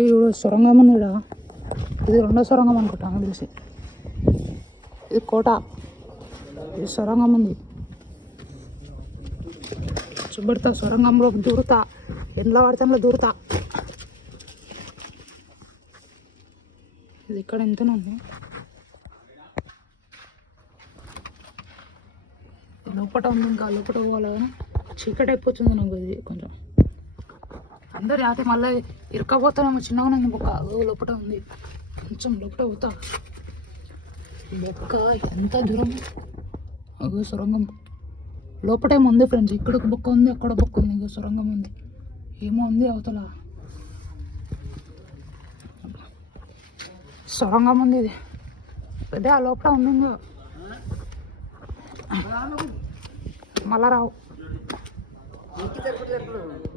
ఇప్పుడు సొరంగం ఉంది ఇక్కడ. ఇది రెండో సొరంగం అనుకుంటా నాకు తెలిసి. ఇది కోట, ఇది సొరంగం ఉంది. చూపెడతా, సొరంగంలో దూరుతా, ఎండ్ల పడితే దూరుతా. ఇది ఇక్కడ ఎంతనే ఉంది. లోపల ఉంది, ఇంకా లోపల పోవాలి కానీ చీకటి అయిపోతుంది నాకు. ఇది కొంచెం అందరు అయితే మళ్ళీ ఇరకపోతానేమో, చిన్నగా ఉంది బొక్క. లోపల ఉంది, కొంచెం లోపల పోతా. బొక్క ఎంత దూరం, అగో సొరంగం లోపటేమో ఉంది ఫ్రెండ్స్. ఇక్కడ బొక్క ఉంది, అక్కడ బొక్క ఉంది, ఇంకో సొరంగం ఉంది, ఏమో ఉంది అవతల సొరంగం ఉంది. ఇది పెద్ద లోపల ఉంది, ఇంకో మళ్ళా రావు.